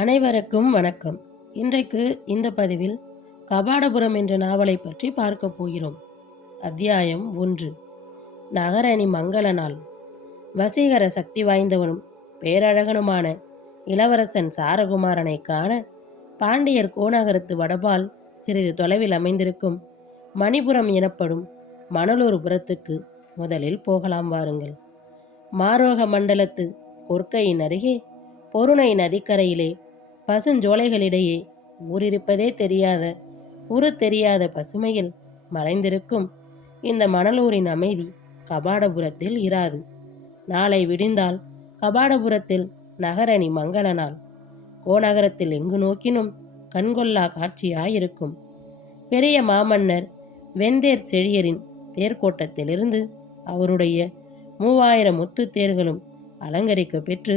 அனைவருக்கும் வணக்கம். இன்றைக்கு இந்த பதிவில் கபாடபுரம் என்ற நாவலை பற்றி பார்க்க போகிறோம். அத்தியாயம் 1. நகரணி மங்கள நாள். வசீகர சக்தி வாய்ந்தவனும் பேரழகனுமான இளவரசன் சாரகுமாரனை காண பாண்டியர் கோநகரத்து வடபால் சிறிது தொலைவில் அமைந்திருக்கும் மணிபுரம் எனப்படும் மணலூர்புரத்துக்கு முதலில் போகலாம் வாருங்கள். மாரோக மண்டலத்து கொற்கையின் அருகே பொருணை நதிக்கரையிலே பசுஞ்சோலைகளிடையே ஊரிருப்பதே தெரியாத பசுமையில் மறைந்திருக்கும் இந்த மணலூரின் அமைதி கபாடபுரத்தில் இராது. நாளை விடிந்தால் கபாடபுரத்தில் நகரணி மங்கள நாள். கோநகரத்தில் எங்கு நோக்கினும் கண்கொள்ளா காட்சியாயிருக்கும். பெரிய மாமன்னர் வெண்தேர் செழியரின் தேர்கோட்டத்திலிருந்து அவருடைய 3000 முத்து தேர்களும் அலங்கரிக்க பெற்று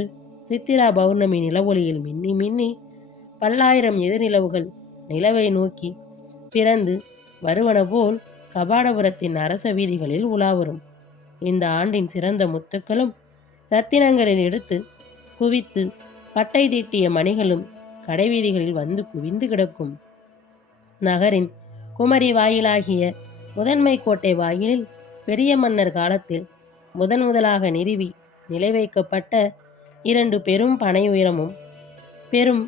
சித்திரா பௌர்ணமி நிலவொளியில் மின்னி மின்னி பல்லாயிரம் எதிர்நிலவுகள் நிலவை நோக்கி பிறந்து வருவன போல் கபாடபுரத்தின் அரச வீதிகளில் உலாவரும். இந்த ஆண்டின் சிறந்த முத்துக்களும் இரத்தினங்களில் எடுத்து குவித்து பட்டை தீட்டிய மணிகளும் கடைவீதிகளில் வந்து குவிந்து கிடக்கும். நகரின் குமரி வாயிலாகிய முதன்மை கோட்டை வாயிலில் பெரிய மன்னர் காலத்தில் முதலாக நிறுவி நிலை வைக்கப்பட்ட 2 பெரும் பனை உயரமும் பெரும்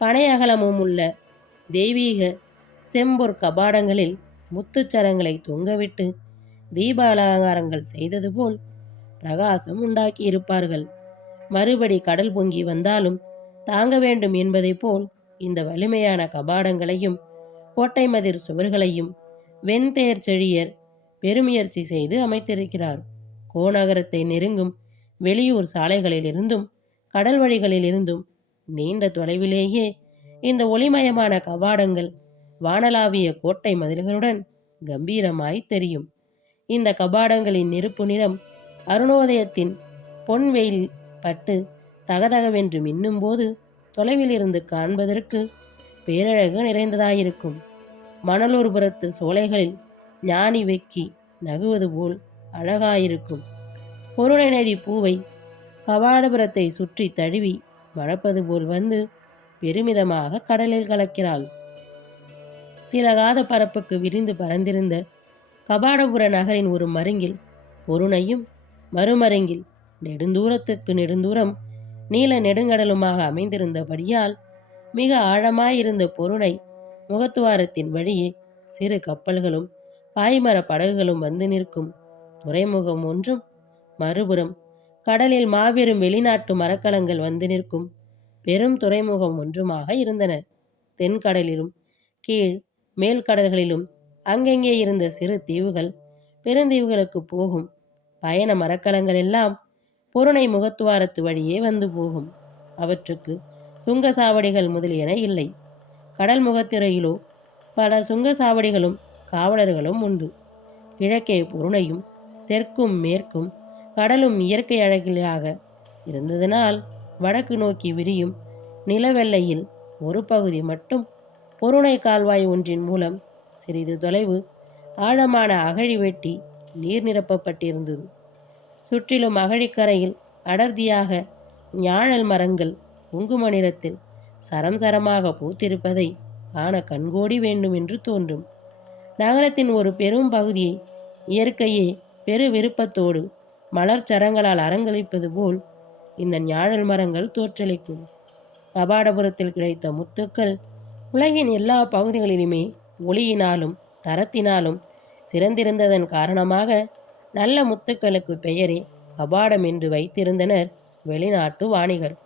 பனை அகலமும் உள்ள தெய்வீக செம்பொற் கபாடங்களில் முத்துச்சரங்களை தொங்கவிட்டு தீப அலங்காரங்கள் செய்தது போல் பிரகாசம் உண்டாக்கி இருப்பார்கள். மறுபடி கடல் பொங்கி வந்தாலும் தாங்க வேண்டும் என்பதை போல் இந்த வலிமையான கபாடங்களையும் கோட்டை மதிர் சுவர்களையும் வெண்தேர் செழியர் பெருமுயற்சி செய்து அமைத்திருக்கிறார். கோநகரத்தை நெருங்கும் வெளியூர் சாலைகளிலிருந்தும் கடல் வழிகளிலிருந்தும் நீண்ட தொலைவிலேயே இந்த ஒளிமயமான கபாடங்கள் வானளாவிய கோட்டை மதில்களுடன் கம்பீரமாய் தெரியும். இந்த கபாடங்களின் நெருப்பு நிறம் அருணோதயத்தின் பொன்வெயில் பட்டு தகதகவென்று மின்னும் போது தொலைவிலிருந்து காண்பதற்கு பேரழகு நிறைந்ததாயிருக்கும். மணலூர்புரத்து சோலைகளில் ஞானி வெக்கி நகுவது போல் அழகாயிருக்கும். பொருணை நதி பூவை கபாடபுரத்தை சுற்றி தழுவி மணப்பது போல் வந்து பெருமிதமாக கடலில் கலக்கிறாள். சில காத பரப்புக்கு விரிந்து பறந்திருந்த கபாடபுர நகரின் ஒரு மருங்கில் பொருணையும் மறுமருங்கில் நெடுந்தூரம் நீல நெடுங்கடலுமாக அமைந்திருந்தபடியால் மிக ஆழமாயிருந்த பொருணை முகத்துவாரத்தின் வழியே சிறு கப்பல்களும் பாய்மர படகுகளும் வந்து நிற்கும் துறைமுகம் ஒன்றும், மறுபுறம் கடலில் மாபெரும் வெளிநாட்டு மரக்கலங்கள் வந்து நிற்கும் பெரும் துறைமுகம் ஒன்றுமாக இருந்தன. தென்கடலிலும் கீழ் மேல் கடல்களிலும் அங்கெங்கே இருந்த சிறு தீவுகள் பெருந்தீவுகளுக்கு போகும் பயண மரக்கலங்கள் எல்லாம் பொருணை முகத்துவாரத்து வழியே வந்து போகும். அவற்றுக்கு சுங்கசாவடிகள் முதலியன இல்லை. கடல் முகத்திரையிலோ பல சுங்கசாவடிகளும் காவலர்களும் உண்டு. கிழக்கே பொருணையும் தெற்கும் மேற்கும் கடலும் இயற்கை அழகிலாக இருந்ததனால் வடக்கு நோக்கி விரியும் நிலவெல்லையில் ஒரு பகுதி மட்டும் பொருணை கால்வாய் ஒன்றின் மூலம் சிறிது தொலைவு ஆழமான அகழி வெட்டி நீர் நிரப்பப்பட்டிருந்தது. சுற்றிலும் அகழிக்கரையில் அடர்த்தியாக ஞாழல் மரங்கள் குங்கும நிறத்தில் சரம் சரமாக பூத்திருப்பதை காண கண்கோடி வேண்டும் என்று தோன்றும். நகரத்தின் ஒரு பெரும் பகுதியை இயற்கையே பெரு விருப்பத்தோடு மலர்ச்சரங்களால் அலங்கரிப்பது போல் இந்த ஞாழல் மரங்கள் தோற்றளிக்கும். கபாடபுரத்தில் கிடைத்த முத்துக்கள் உலகின் எல்லா பகுதிகளிலுமே ஒளியினாலும் தரத்தினாலும் சிறந்திருந்ததன் காரணமாக நல்ல முத்துக்களுக்கு பெயரே கபாடம் என்று வைத்திருந்தனர் வெளிநாட்டு வாணிகர்.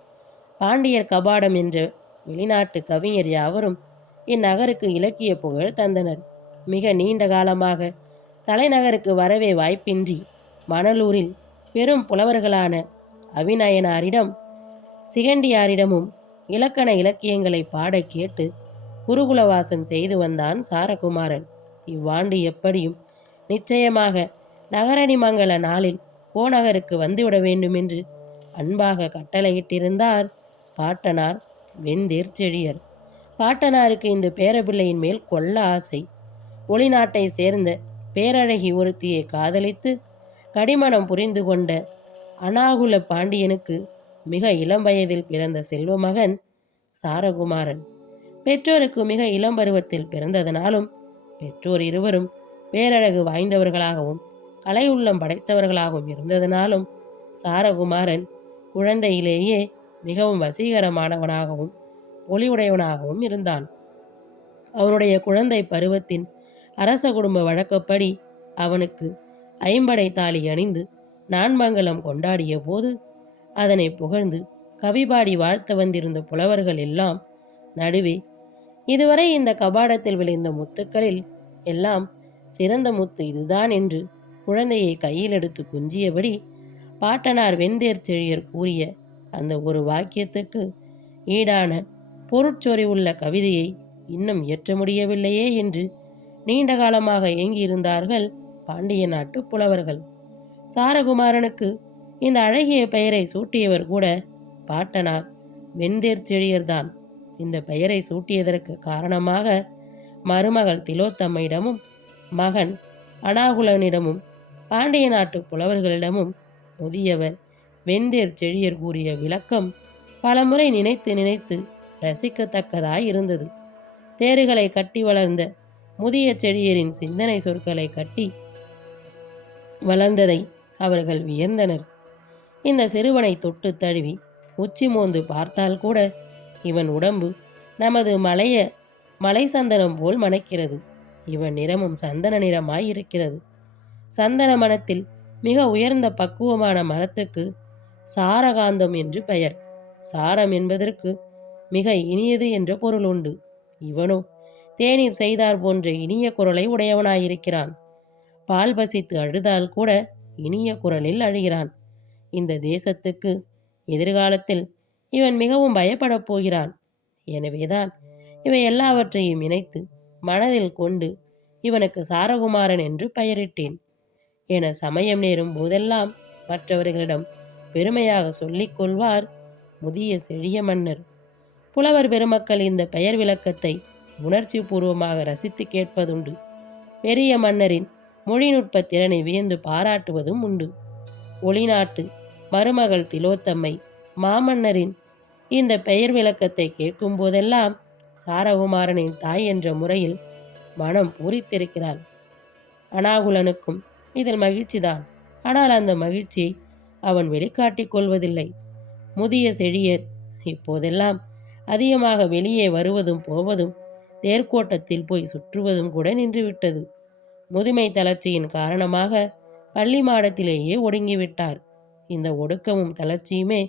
பாண்டியர் கபாடம் என்ற வெளிநாட்டு கவிஞர் யாவரும் இந்நகருக்கு இலக்கிய புகழ் தந்தனர். மிக நீண்ட காலமாக தலைநகருக்கு வரவே வாய்ப்பின்றி மணலூரில் பெரும் புலவர்களான அவிநயனாரிடம் சிகண்டியாரிடமும் இலக்கண இலக்கியங்களை பாட கேட்டு குருகுலவாசம் செய்து வந்தான் சாரகுமாரன். இவ்வாண்டு எப்படியும் நிச்சயமாக நகரணி மங்கள நாளில் கோநகருக்கு வந்துவிட வேண்டுமென்று அன்பாக கட்டளையிட்டிருந்தார் பாட்டனார் வெண்தேர் செழியர். பாட்டனாருக்கு இந்த பேரப்பிள்ளையின் மேல் கொள்ள ஆசை. ஒளிநாட்டை சேர்ந்த பேரழகி ஒருத்தியை காதலித்து கடிமணம் புரிந்து கொண்ட அனாகுல பாண்டியனுக்கு மிக இளம் வயதில் பிறந்த செல்வ மகன் சாரகுமாரன். பெற்றோருக்கு மிக இளம் பருவத்தில் பிறந்ததனாலும் பெற்றோர் இருவரும் பேரழகு வாய்ந்தவர்களாகவும் கலை உள்ளம் படைத்தவர்களாகவும் இருந்ததனாலும் சாரகுமாரன் குழந்தையிலேயே மிகவும் வசீகரமானவனாகவும் ஒளிவுடையவனாகவும் இருந்தான். அவனுடைய குழந்தை பருவத்தின் அரச குடும்ப வழக்கப்படி அவனுக்கு ஐம்படை தாலி அணிந்து நான்மங்கலம் கொண்டாடிய போது அதனை புகழ்ந்து கவிபாடி வாழ்த்த வந்திருந்த புலவர்கள் எல்லாம் நடுவே, இதுவரை இந்த கபாடத்தில் விளைந்த முத்துக்களில் எல்லாம் சிறந்த முத்து இதுதான் என்று குழந்தையை கையில் எடுத்து குஞ்சியபடி பாட்டனார் வெண்தேர் செழியர் கூறிய அந்த ஒரு வாக்கியத்துக்கு ஈடான பொருட்சொறிவுள்ள கவிதையை இன்னும் இயற்ற முடியவில்லையே என்று நீண்ட காலமாக ஏங்கியிருந்தார்கள் பாண்டிய நாட்டு புலவர்கள். சாரகுமாரனுக்கு இந்த அழகிய பெயரை சூட்டியவர் கூட பாட்டனார் வெண்தேர் செழியர்தான். இந்த பெயரை சூட்டியதற்கு காரணமாக மருமகள் திலோத்தம்மையிடமும் மகன் அனாகுலனிடமும் பாண்டிய நாட்டு புலவர்களிடமும் முதியவர் வெண்தேர் செழியர் கூறிய விளக்கம் பலமுறை நினைத்து நினைத்து ரசிக்கத்தக்கதாய் இருந்தது. தேறுகளை கட்டி வளர்ந்த முதிய செழியரின் சிந்தனை சொற்களை கட்டி வளர்ந்ததை அவர்கள் வியந்தனர். இந்த சிறுவனை தொட்டு தழுவி உச்சி மோந்து பார்த்தால் கூட இவன் உடம்பு நமது மலை சந்தனம் போல் மணக்கிறது. இவன் நிறமும் சந்தன நிறமாயிருக்கிறது. சந்தன மரத்தில் மிக உயர்ந்த பக்குவமான மரத்துக்கு சாரகாந்தம் என்று பெயர். சாரம் என்பதற்கு மிக இனியது என்ற பொருள் உண்டு. இவனோ தேநீர் செய்தார் போன்ற இனிய குரலை உடையவனாயிருக்கிறான். பால் பசித்து அழுதால் கூட இனிய குரலில் அழுகிறான். இந்த தேசத்துக்கு எதிர்காலத்தில் இவன் மிகவும் பயப்படப் போகிறான். எனவேதான் இவை எல்லாவற்றையும் இணைத்து மனதில் கொண்டு இவனுக்கு சாரகுமாரன் என்று பெயரிட்டேன் என சமயம் நேரும் போதெல்லாம் மற்றவர்களிடம் பெருமையாக சொல்லிக் கொள்வார் முதிய செழிய மன்னர். புலவர் பெருமக்கள் இந்த பெயர் விளக்கத்தை உணர்ச்சி பூர்வமாக ரசித்து கேட்பதுண்டு. பெரிய மன்னரின் மொழிநுட்ப திறனை வியந்து பாராட்டுவதும் உண்டு. ஒளிநாட்டு மருமகள் திலோத்தம்மை மாமன்னரின் இந்த பெயர் விளக்கத்தை கேட்கும் போதெல்லாம் சாரகுமாரனின் தாய் என்ற முறையில் மனம் பூரித்திருக்கிறாள். அனாகுலனுக்கும் இதில் மகிழ்ச்சிதான். ஆனால் அந்த மகிழ்ச்சியை அவன் வெளிக்காட்டிக் கொள்வதில்லை. முதிய செழியர் இப்போதெல்லாம் அதிகமாக வெளியே வருவதும் போவதும் தேர்கோட்டத்தில் போய் சுற்றுவதும் கூட நின்றுவிட்டது. முதுமை தளர்ச்சியின் காரணமாக பள்ளி மாடத்திலேயே ஒடுங்கிவிட்டார். இந்த ஒடுக்கமும் தளர்ச்சியுமே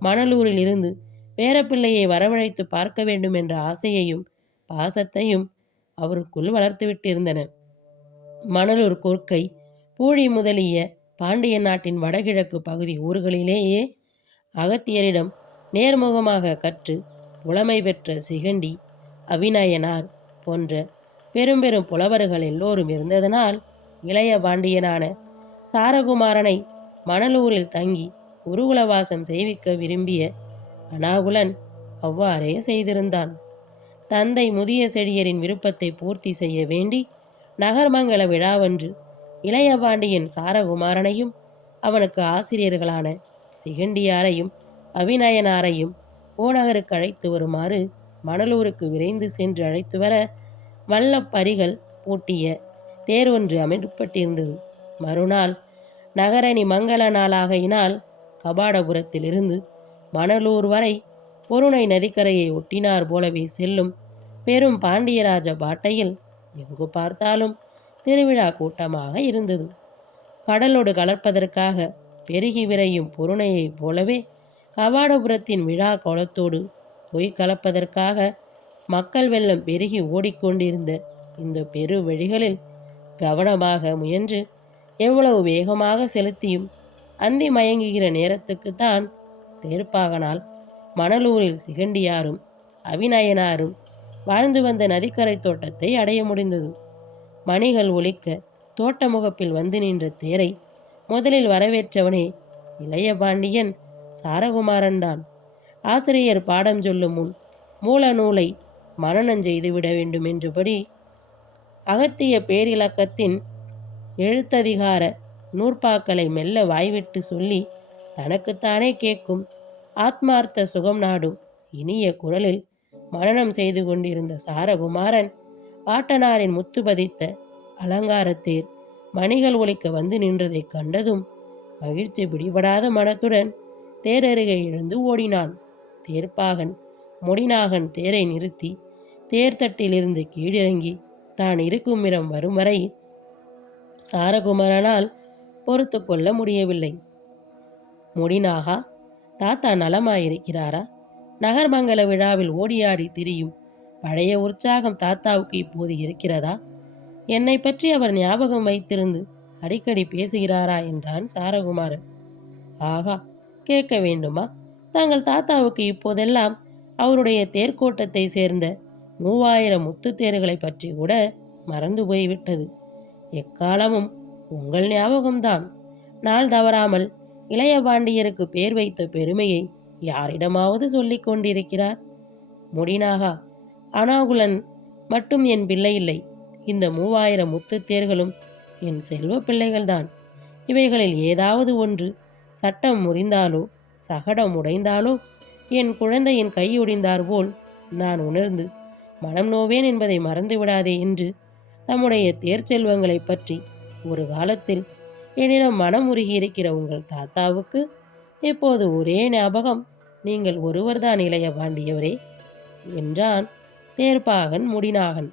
மணலூரில் இருந்து பேரப்பிள்ளையை வரவழைத்து பார்க்க வேண்டும் என்ற ஆசையையும் பாசத்தையும் அவருக்குள் வளர்த்துவிட்டிருந்தன. மணலூர், கொற்கை, பூழி முதலிய பாண்டிய நாட்டின் வடகிழக்கு பகுதி ஊர்களிலேயே அகத்தியரிடம் நேர்முகமாக கற்று புலமை பெற்ற சிகண்டி, அவிநயனார் போன்ற பெரும் பெரும் புலவர்கள் எல்லோரும் இருந்ததனால் இளைய பாண்டியனான சாரகுமாரனை மணலூரில் தங்கி குருகுலவாசம் செய்விக்க விரும்பிய அனாகுலன் அவ்வாறே செய்திருந்தான். தந்தை முதிய செழியரின் விருப்பத்தை பூர்த்தி செய்ய வேண்டி நகர்மங்கல விழாவன்று இளைய பாண்டியன் சாரகுமாரனையும் அவனுக்கு ஆசிரியர்களான சிகண்டியாரையும் அவிநயனாரையும் கோநகருக்கு அழைத்து வருமாறு மணலூருக்கு விரைந்து சென்று அழைத்து வர வல்லப்பரிகள் பூட்டிய தேர் ஒன்று அமைக்கப்பட்டிருந்தது. மறுநாள் நகரணி மங்கள நாளாகையினால் கபாடபுரத்திலிருந்து மணலூர் வரை பொருணை நதிக்கரையை ஒட்டினார் போலவே செல்லும் பெரும் பாண்டியராஜ பாட்டையில் எங்கு பார்த்தாலும் திருவிழா கூட்டமாக இருந்தது. கடலோடு கலப்பதற்காக பெருகி விரையும் பொருணையைப் போலவே கபாடபுரத்தின் விழா கோலத்தோடு பொய் கலப்பதற்காக மக்கள் வெள்ளம் பெருகி ஓடிக்கொண்டிருந்த இந்த பெரு வழிகளில் கவனமாக முயன்று எவ்வளவு வேகமாக செலுத்தியும் அந்தி மயங்குகிற நேரத்துக்குத்தான் தேர்ப்பாகனால் மணலூரில் சிகண்டியாரும் அவிநயனாரும் வாழ்ந்து வந்த நதிக்கரை தோட்டத்தை அடைய முடிந்தது. மணிகள் ஒலிக்க தோட்ட முகப்பில் வந்து நின்ற தேரை முதலில் வரவேற்றவனே இளைய பாண்டியன் சாரகுமாரன்தான். ஆசிரியர் பாடம் சொல்லும் முன் மூல நூலை மனனம் செய்துவிட வேண்டும் என்றபடி அகத்திய பேரிலக்கத்தின் எழுத்ததிகார நூற்பாக்களை மெல்ல வாய்விட்டு சொல்லி தனக்குத்தானே கேட்கும் ஆத்மார்த்த சுகம் நாடும் இனிய குரலில் மனனம் செய்து கொண்டிருந்த சாரகுமாரன் பாட்டனாரின் முத்து பதித்த அலங்காரத்தேர் மணிகள் ஒலிக்க வந்து நின்றதைக் கண்டதும் மகிழ்ச்சி பிடிபடாத மனத்துடன் தேரருகே எழுந்து ஓடினான். தேர்ப்பாகன் முடிநாகன் தேரை நிறுத்தி தேர்தட்டிலிருந்து கீழிறங்கி தான் இருக்கும் இடம் வரும் வரை சாரகுமரனால் பொறுத்து கொள்ள முடியவில்லை. முடிநாகா, தாத்தா நலமாயிருக்கிறாரா? நகர்மங்கல விழாவில் ஓடியாடி திரியும் பழைய உற்சாகம் தாத்தாவுக்கு இப்போது இருக்கிறதா? என்னை பற்றி அவர் ஞாபகம் வைத்திருந்து அடிக்கடி பேசுகிறாரா என்றான் சாரகுமாரன். ஆகா, கேட்க வேண்டுமா? தங்கள் தாத்தாவுக்கு இப்போதெல்லாம் அவருடைய தேர்கோட்டத்தை சேர்ந்த 3000 முத்து தேர்களை பற்றி கூட மறந்து போய்விட்டது. எக்காலமும் உங்கள் ஞாபகம்தான். நாள் தவறாமல் இளைய பாண்டியருக்கு பேர் வைத்த பெருமையை யாரிடமாவது சொல்லிக் கொண்டிருக்கிறார். முடிநாகா, அனாகுலன் மட்டும் என் பிள்ளை இல்லை. இந்த 3000 முத்து தேர்களும் என் செல்வ பிள்ளைகள்தான். இவைகளில் ஏதாவது ஒன்று சட்டம் முறிந்தாலோ சகடம் உடைந்தாலோ என் குழந்தையின் கை ஒடிந்தார் போல் நான் உணர்ந்து மனம் நோவேன் என்பதை மறந்துவிடாதே என்று தம்முடைய தேர் செல்வங்களை பற்றி ஒரு காலத்தில் என்னிடம் மனம் உருகியிருக்கிற உங்கள் தாத்தாவுக்கு இப்போது ஒரே ஞாபகம் நீங்கள் ஒருவர்தான் இளைய பாண்டியவரே என்றான் தேர்ப்பாகன் முடிநாகன்.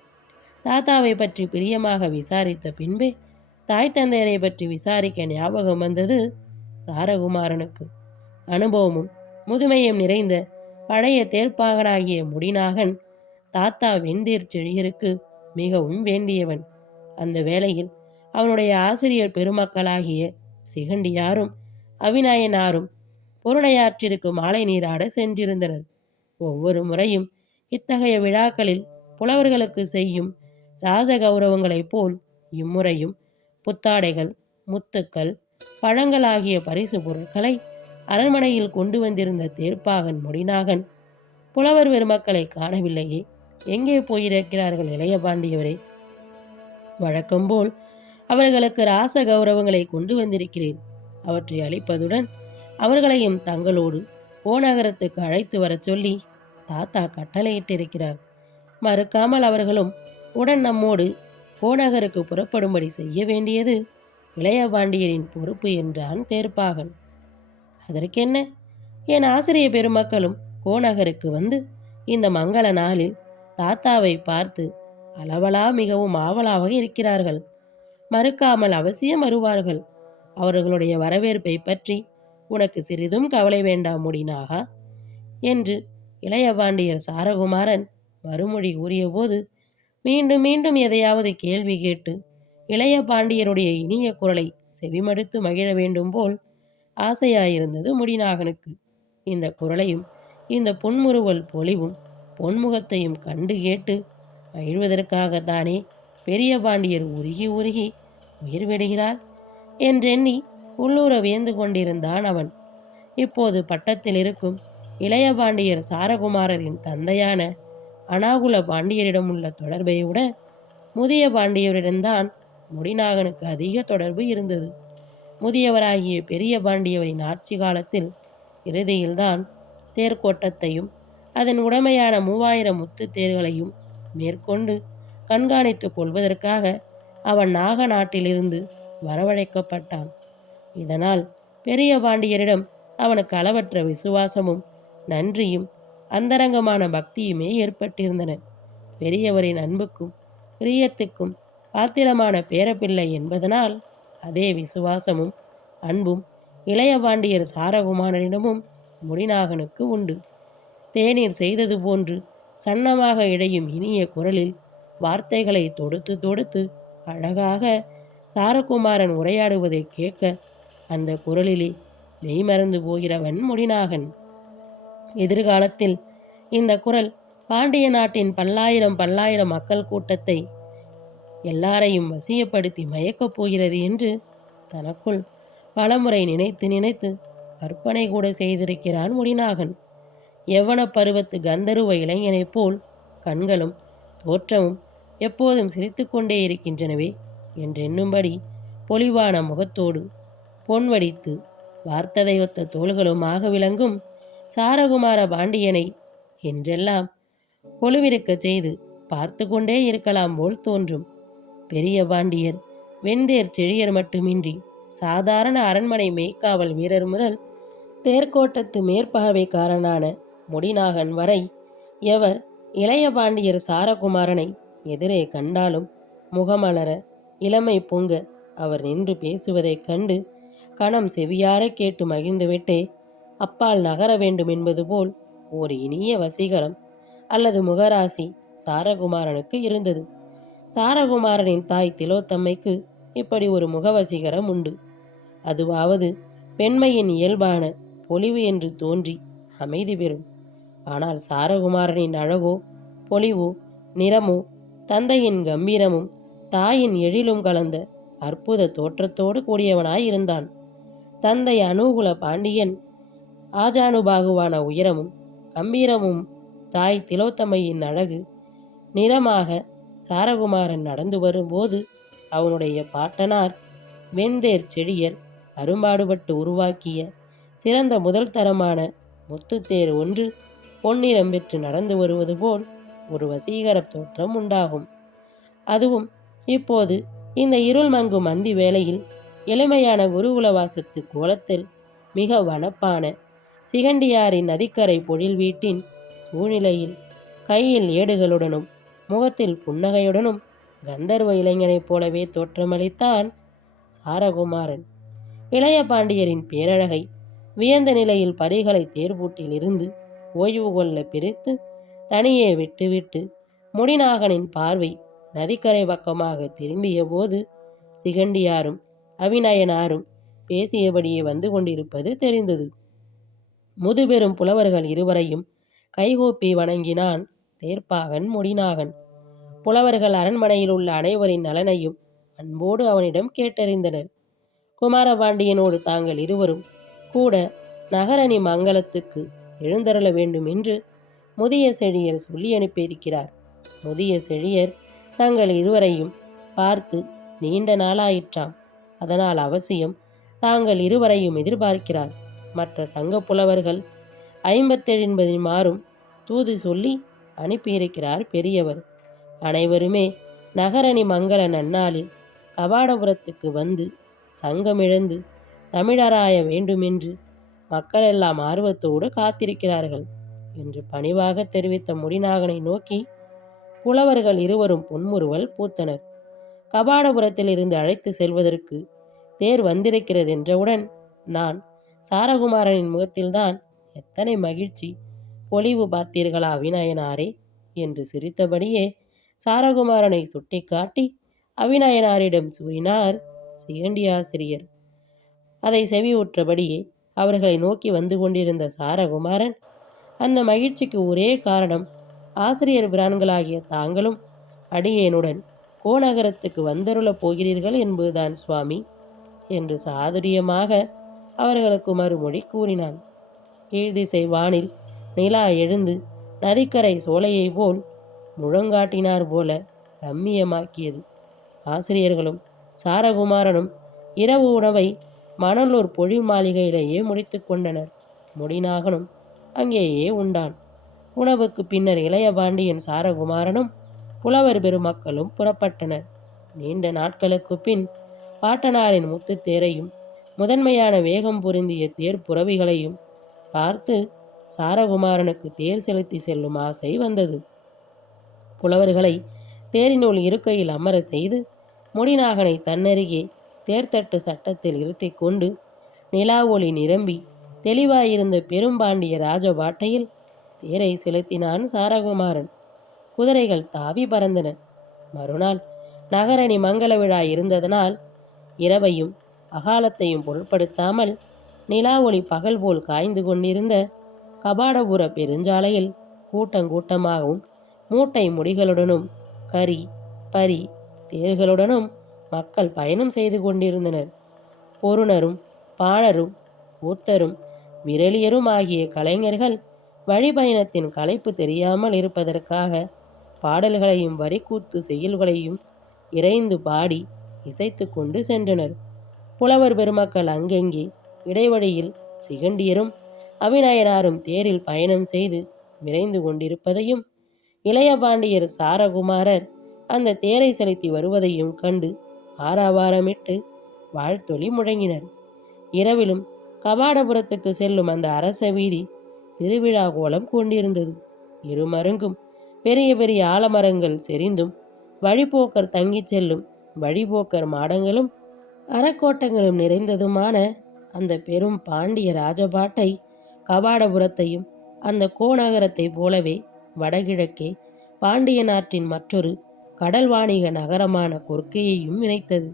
தாத்தாவை பற்றி பிரியமாக விசாரித்த பின்பே தாய் தந்தையரை பற்றி விசாரிக்க ஞாபகம் வந்தது சாரகுமாரனுக்கு. அனுபவமும் முதுமையும் நிறைந்த பழைய தேர்ப்பாகனாகிய முடிநாகன் தாத்தா வெந்தீர் செழியருக்கு மிகவும் வேண்டியவன். அந்த வேளையில் அவனுடைய ஆசிரியர் பெருமக்களாகிய சிகண்டியாரும் அவிநாயனாரும் பொருணையாற்றிற்கு மாலை நீராட சென்றிருந்தனர். ஒவ்வொரு முறையும் இத்தகைய விழாக்களில் புலவர்களுக்கு செய்யும் ராஜ கௌரவங்களைப் போல் இம்முறையும் புத்தாடைகள், முத்துக்கள், பழங்கள் ஆகிய பரிசு பொருட்களை அரண்மனையில் கொண்டு வந்திருந்த தேர்ப்பாகன் முடிநாகன், புலவர் பெருமக்களை காணவில்லையே, எங்கே போயிருக்கிறார்கள் இளைய பாண்டியவரே? வழக்கம்போல் அவர்களுக்கு ராச கௌரவங்களை கொண்டு வந்திருக்கிறேன். அவற்றை அளிப்பதுடன் அவர்களையும் தங்களோடு கோநகரத்துக்கு அழைத்து வரச் சொல்லி தாத்தா கட்டளையிட்டிருக்கிறார். மறுக்காமல் அவர்களும் உடன் நம்மோடு கோநகருக்கு புறப்படும்படி செய்ய வேண்டியது இளைய பாண்டியரின் பொறுப்பு என்றான் தேர்ப்பாகன். அதற்கென்ன? என் ஆசிரிய பெருமக்களும் கோநகருக்கு வந்து இந்த மங்கள நாளில் தாத்தாவை பார்த்து அளவலா மிகவும் ஆவலாக இருக்கிறார்கள். மறுக்காமல் அவசியம் வருவார்கள். அவர்களுடைய வரவேற்பை பற்றி உனக்கு சிறிதும் கவலை வேண்டாம் முடிநாகா என்று இளைய பாண்டியர் சாரகுமாரன் மறுமொழி கூறியபோது மீண்டும் மீண்டும் எதையாவது கேள்வி கேட்டு இளைய பாண்டியருடைய இனிய குரலை செவிமடுத்து மகிழ வேண்டும் போல் ஆசையாயிருந்தது முடிநாகனுக்கு. இந்த குரலையும் இந்த புன்முறுவல் பொலிவும் பொன்முகத்தையும் கண்டு கேட்டு மகிழ்வதற்காகத்தானே பெரிய பாண்டியர் உருகி உருகி உயிர் விடுகிறார் என்றெண்ணி உள்ளூர வியந்து கொண்டிருந்தான் அவன். இப்போது பட்டத்தில் இருக்கும் இளைய பாண்டியர் சாரகுமாரரின் தந்தையான அனாகுல பாண்டியரிடம் உள்ள தொடர்பை விட முதிய பாண்டியவரிடம்தான் முடிநாகனுக்கு அதிக தொடர்பு இருந்தது. முதியவராகிய பெரிய பாண்டியவரின் ஆட்சி காலத்தில் இறுதியில்தான் தேர்கோட்டத்தையும் அதன் உடைமையான 3000 முத்து தேர்களையும் மேற்கொண்டு கண்காணித்துக் கொள்வதற்காக அவன் நாக நாட்டிலிருந்து வரவழைக்கப்பட்டான். இதனால் பெரிய பாண்டியரிடம் அவனுக்கு அளவற்ற விசுவாசமும் நன்றியும் அந்தரங்கமான பக்தியுமே ஏற்பட்டிருந்தன. பெரியவரின் அன்புக்கும் பிரியத்துக்கும் பாத்திரமான பேரப்பிள்ளை என்பதனால் அதே விசுவாசமும் அன்பும் இளைய பாண்டியர் சாரகுமாரனிடமும் முடிநாகனுக்கு உண்டு. தேநீர் செய்தது போன்று சன்னமாக இழையும் இனிய குரலில் வார்த்தைகளை தொடுத்து தொடுத்து அழகாக சாரகுமாரன் உரையாடுவதை கேட்க அந்த குரலிலே மெய்மறந்து போகிறவன் முடிநாகன். எதிர்காலத்தில் இந்த குரல் பாண்டிய நாட்டின் பல்லாயிரம் மக்கள் கூட்டத்தை எல்லாரையும் வசியப்படுத்தி மயக்கப் போகிறது என்று தனக்குள் பலமுறை நினைத்து நினைத்து கற்பனை கூட செய்திருக்கிறான் முடிநாகன். யவ்வன பருவத்து கந்தருவ இளைஞனைப் போல் கண்களும் தோற்றமும் எப்போதும் சிரித்து கொண்டே இருக்கின்றனவே என்றெண்ணும்படி பொலிவான முகத்தோடு பொன்வடித்து வார்த்ததை ஒத்த தோள்களுமாக விளங்கும் சாரகுமார பாண்டியனை என்றெல்லாம் பொழுவிருக்கச் செய்து பார்த்து கொண்டே இருக்கலாம் போல் தோன்றும். பெரிய பாண்டியர் வெண்தேர் செழியர் மட்டுமின்றி சாதாரண அரண்மனை மெய்க்காவல் வீரர் முதல் தேர்கோட்டத்து மேற்பார்வைக்காரனான முடிநாகன் வரை எவர் இளைய பாண்டியர் சாரகுமாரனை எதிரே கண்டாலும் முகமலர இளமை பொங்க அவர் நின்று பேசுவதைக் கண்டு கணம் செவியார கேட்டு மகிழ்ந்துவிட்டே அப்பால் நகர வேண்டும் என்பது போல் ஓர் இனிய வசீகரம் அல்லது முகராசி சாரகுமாரனுக்கு இருந்தது. சாரகுமாரனின் தாய் திலோத்தம்மைக்கு இப்படி ஒரு முகவசீகரம் உண்டு. அதுவாவது பெண்மையின் இயல்பான பொலிவு என்று தோன்றி அமைதி பெறும். ஆனால் சாரகுமாரனின் அழகோ பொலிவோ நிறமோ தந்தையின் கம்பீரமும் தாயின் எழிலும் கலந்த அற்புத தோற்றத்தோடு கூடியவனாயிருந்தான். தந்தை அனுகுல பாண்டியன் ஆஜானுபாகுவான உயரமும் கம்பீரமும் தாய் திலோத்தமையின் அழகு நிறமாக சாரகுமாரன் நடந்து வரும்போது அவனுடைய பாட்டனார் வெண்தேர் செழியர் அரும்பாடுபட்டு உருவாக்கிய சிறந்த முதல் தரமான முத்துத்தேர் ஒன்று பொன்னிறம் பெற்று நடந்து வருவது போல் ஒரு வசீகர தோற்றம் உண்டாகும். அதுவும் இப்போது இந்த இருள் மங்கும் அந்தி வேளையில் எளிமையான குருகுலவாசத்து கோலத்தில் மிக வனப்பான சிகண்டியாரின் நதிக்கரை பொழில் வீட்டின் சூழ்நிலையில் கையில் ஏடுகளுடனும் முகத்தில் புன்னகையுடனும் கந்தர்வ இளைஞனைப் போலவே தோற்றமளித்தான் சாரகுமாரன். இளைய பாண்டியரின் பேரழகை வியந்த நிலையில் பரிகளை தேர்பூட்டில் இருந்து ஓய்வு கொள்ள பிரித்து தனியே விட்டுவிட்டு முடிநாகனின் பார்வை நதிக்கரை பக்கமாக திரும்பிய போது சிகண்டியாரும் அவிநயனாரும் பேசியபடியே வந்து கொண்டிருப்பது தெரிந்தது. முதுபெரும் புலவர்கள் இருவரையும் கைகூப்பி வணங்கினான் தேர்ப்பாகன் முடிநாகன். புலவர்கள் அரண்மனையில் உள்ள அனைவரின் நலனையும் அன்போடு அவனிடம் கேட்டறிந்தனர். குமாரபாண்டியனோடு தாங்கள் இருவரும் கூட நகரணி மங்கலத்துக்கு எழுந்தருள வேண்டும் என்று முதிய செழியர் சொல்லி அனுப்பியிருக்கிறார். முதிய செழியர் தங்கள் இருவரையும் பார்த்து நீண்ட நாளாயிற்றாம். அதனால் அவசியம் தாங்கள் இருவரையும் எதிர்பார்க்கிறார். மற்ற சங்க புலவர்கள் 57 மாறும் தூது சொல்லி அனுப்பியிருக்கிறார் பெரியவர். அனைவருமே நகரணி மங்கள நன்னாளில் கபாடபுரத்துக்கு வந்து சங்கமிழந்து தமிழராய வேண்டுமென்று மக்களெல்லாம் ஆர்வத்தோடு காத்திருக்கிறார்கள் என்று பணிவாக தெரிவித்த முடிநாகனை நோக்கி புலவர்கள் இருவரும் புன்முறுவல் பூத்தனர். கபாடபுரத்தில் இருந்து அழைத்து செல்வதற்கு தேர் வந்திருக்கிறது என்றவுடன் நான் சாரகுமாரனின் முகத்தில்தான் எத்தனை மகிழ்ச்சி பொலிவு பார்த்தீர்களா அவிநயனாரே என்று சிரித்தபடியே சாரகுமாரனை சுட்டிக்காட்டி அவிநயனாரிடம் கூறினார் சிகண்டியாசிரியர். அதை செவியுற்றபடியே அவர்களை நோக்கி வந்து கொண்டிருந்த சாரகுமாரன், அந்த மகிழ்ச்சிக்கு ஒரே காரணம் ஆசிரியர் பிரான்களாகிய தாங்களும் அடியேனுடன் கோநகரத்துக்கு வந்தருளப் போகிறீர்கள் என்பதுதான் சுவாமி என்று சாதுரியமாக அவர்களுக்கு மறுமொழி கூறினான். கீழ்திசை வானில் நிலா எழுந்து நதிக்கரை சோலையை போல் முழங்காட்டினார் போல ரம்மியமாக்கியது. ஆசிரியர்களும் சாரகுமாரனும் இரவு உணவை மணலூர் பொழில் மாளிகையிலேயே முடித்து கொண்டனர். முடிநாகனும் அங்கேயே உண்டான். உணவுக்கு பின்னர் இளைய பாண்டியன் சாரகுமாரனும் புலவர் பெருமக்களும் புறப்பட்டனர். நீண்ட நாட்களுக்கு பின் பாட்டனாரின் முத்து தேரையும் முதன்மையான வேகம் பொருந்திய தேர் புறவிகளையும் பார்த்து சாரகுமாரனுக்கு தேர் செலுத்தி செல்லும் ஆசை வந்தது. புலவர்களை தேரினுள் இருக்கையில் அமர செய்து முடிநாகனை தன்னருகே தேர்தட்டு சட்டத்தில் இருத்தி கொண்டு நிலா ஒளி நிரம்பி தெளிவாயிருந்த பெரும்பாண்டிய ராஜபாட்டையில் தேரை செலுத்தினான் சாரகுமாரன். குதிரைகள் தாவி பறந்தன. மறுநாள் நகரணி மங்கள விழா இருந்ததனால் இரவையும் அகாலத்தையும் பொருட்படுத்தாமல் நிலா ஒளி பகல் போல் காய்ந்து கொண்டிருந்த கபாடபுர பெருஞ்சாலையில் கூட்டங்கூட்டமாகவும் மூட்டை முடிகளுடனும் கரி பரி தேர்களுடனும் மக்கள் பயணம் செய்து கொண்டிருந்தனர். பொருணரும் பாணரும் கூத்தரும் விரலியரும் ஆகிய கலைஞர்கள் வழிபயணத்தின் களைப்பு தெரியாமல் இருப்பதற்காக பாடல்களையும் வரிக்கூத்து செயல்களையும் இறைந்து பாடி இசைத்து கொண்டு சென்றனர். புலவர் பெருமக்கள் அங்கெங்கே இடைவழியில் சிகண்டியரும் அவிநயனாரும் தேரில் பயணம் செய்து விரைந்து கொண்டிருப்பதையும் இளைய பாண்டியர் சாரகுமாரர் அந்த தேரை செலுத்தி வருவதையும் கண்டு ஆரவாரமிட்டு வாழ்த்தொலி முழங்கினர். இரவிலும் கபாடபுரத்துக்கு செல்லும் அந்த அரச வீதி திருவிழா கோலம் கொண்டிருந்தது. இருமருங்கும் பெரிய பெரிய ஆலமரங்கள் செறிந்தும் வழிபோக்கர் தங்கிச் செல்லும் வழிபோக்கர் மாடங்களும் அறக்கோட்டங்களும் நிறைந்ததுமான அந்த பெரும் பாண்டிய ராஜபாட்டை கபாடபுரத்தையும் அந்த கோநகரத்தை போலவே வடகிழக்கே பாண்டிய நாட்டின் மற்றொரு கடல் வாணிக நகரமான கொர்க்கையையும் இணைத்தது.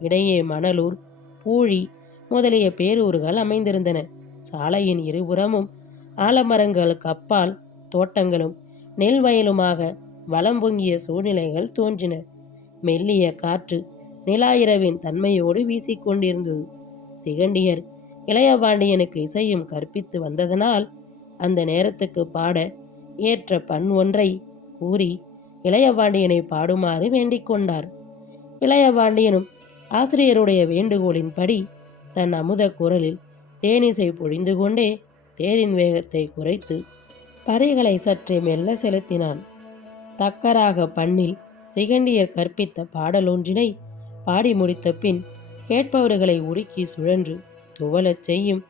இடையே மணலூர், பூழி முதலிய பேரூர்கள் அமைந்திருந்தன. சாலையின் இருபுறமும் ஆலமரங்களுக்கு அப்பால் தோட்டங்களும் நெல் வயலுமாக வலம் பொங்கிய சூழ்நிலைகள் தோன்றின. மெல்லிய காற்று நிலாயிரவின் தன்மையோடு வீசிக்கொண்டிருந்தது. சிகண்டியர் இளையபாண்டியனுக்கு இசையும் கற்பித்து வந்ததனால் அந்த நேரத்துக்கு பாட ஏற்ற பண் ஒன்றை கூறி இளையபாண்டியனை பாடுமாறு வேண்டிக் கொண்டார். இளையபாண்டியனும் ஆசிரியருடைய வேண்டுகோளின்படி தன் அமுத குரலில் தேனிசை பொழிந்து கொண்டே தேரின் வேகத்தை குறைத்து பறைகளை சற்றே மெல்ல செலுத்தினான். தக்கராக பண்ணில் சிகண்டியர் கற்பித்த பாடலொன்றினை பாடி முடித்த பின் கேட்பவர்களை உருக்கி சுழன்று துவலச் செய்யும்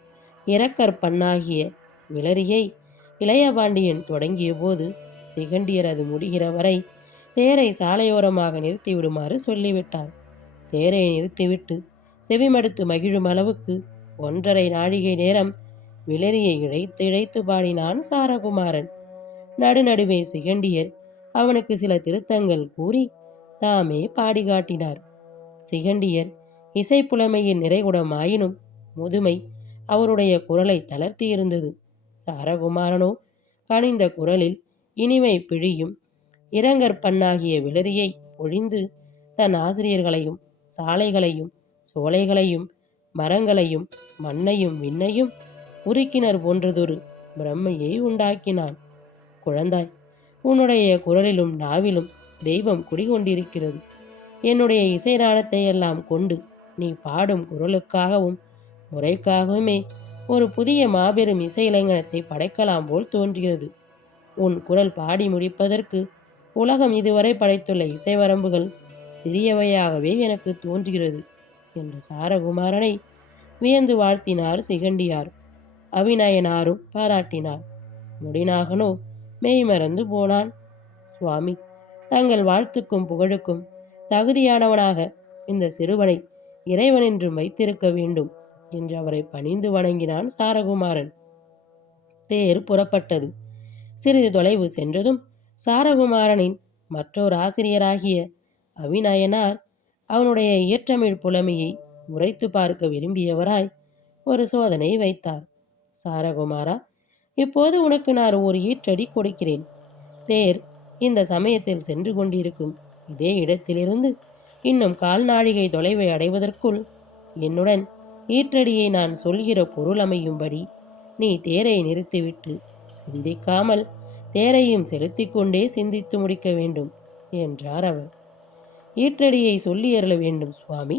இரக்கற் பண்ணாகிய விளரியை இளையபாண்டியன் தொடங்கிய போது சிகண்டியர் அது முடிகிற வரை தேரை சாலையோரமாக நிறுத்திவிடுமாறு சொல்லிவிட்டார். தேரை நிறுத்திவிட்டு செவிமடுத்து மகிழும் அளவுக்கு 1.5 நாழிகை நேரம் விளரியை இழைத்து இழைத்து பாடினான் சாரகுமாரன். நடுநடுவே சிகண்டியர் அவனுக்கு சில திருத்தங்கள் கூறி தாமே பாடி காட்டினார். சிகண்டியர் இசைப்புலமையின் நிறைகுடமாயினும் முதுமை அவருடைய குரலை தளர்த்தியிருந்தது. சாரகுமாரனோ கனிந்த குரலில் இனிமை பிழியும் இரங்கற்பண்ணாகிய விளரியை பொழிந்து தன் ஆசிரியர்களையும் சாலைகளையும் சோலைகளையும் மரங்களையும் மண்ணையும் விண்ணையும் உருக்கினர் போன்றதொரு பிரம்மையை உண்டாக்கினான். குழந்தாய், உன்னுடைய குரலிலும் நாவிலும் தெய்வம் குடிகொண்டிருக்கிறது. என்னுடைய இசை நாடத்தை எல்லாம் கொண்டு நீ பாடும் குரலுக்காகவும் முறைக்காகவுமே ஒரு புதிய மாபெரும் இசை இலங்கணத்தை படைக்கலாம் போல் தோன்றுகிறது. உன் குரல் பாடி முடிப்பதற்கு உலகம் இதுவரை படைத்துள்ள இசை வரம்புகள் சிறியவையாகவே எனக்கு தோன்றுகிறது என்று சாரகுமாரனை வியந்து வாழ்த்தினார் சிகண்டியார். அவிநயனாரும் பாராட்டினார். முடிநாகனோ மெய்மறந்து போனான். சுவாமி, தங்கள் வாழ்த்துக்கும் புகழுக்கும் தகுதியானவனாக இந்த சிறுவனை இறைவனென்றும் வைத்திருக்க வேண்டும் என்று அவரை பணிந்து வணங்கினான் சாரகுமாரன். தேர் புறப்பட்டது. சிறிது தொலைவு சென்றதும் சாரகுமாரனின் மற்றொரு ஆசிரியராகிய அவிநயனார் அவனுடைய இயற்றமிழ் புலமையை உரைத்து பார்க்க விரும்பியவராய் ஒரு சோதனை வைத்தார். சாரகுமாரா, இப்போது உனக்கு நான் ஒரு ஈற்றடி கொடுக்கிறேன். தேர் இந்த சமயத்தில் சென்று கொண்டிருக்கும் இதே இடத்திலிருந்து இன்னும் 1/4 நாழிகை தொலைவை அடைவதற்குள் என்னுடன் ஈற்றடியை நான் சொல்கிற பொருள் அமையும்படி நீ தேரை நிறுத்திவிட்டு சிந்திக்காமல் தேரையும் செலுத்தி கொண்டே சிந்தித்து முடிக்க வேண்டும் என்றார் அவர். ஈற்றடியை சொல்லி அருள வேண்டும் சுவாமி.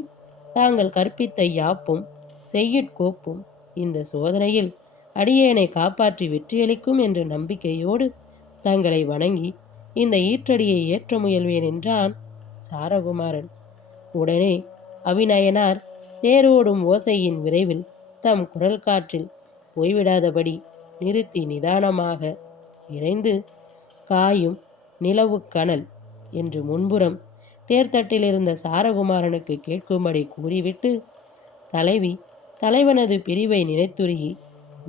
தாங்கள் கற்பித்த யாப்பும் செய்யுட்கோப்பும் இந்த சோதனையில் அடியேனை காப்பாற்றி வெற்றியளிக்கும் என்ற நம்பிக்கையோடு தங்களை வணங்கி இந்த ஈற்றடியை ஏற்ற முயல்வேன் என்றான் சாரகுமாரன். உடனே அவிநயனார் தேரோடும் ஓசையின் விரைவில் தம் குரல் காற்றில் போய்விடாதபடி நிறுத்தி நிதானமாக இறைந்து காயும் நிலவு கனல் என்று முன்புறம் தேர்தட்டிலிருந்த சாரகுமாரனுக்கு கேட்கும்படி கூறிவிட்டு தலைவி தலைவனது பிரிவை நினைத்துருகி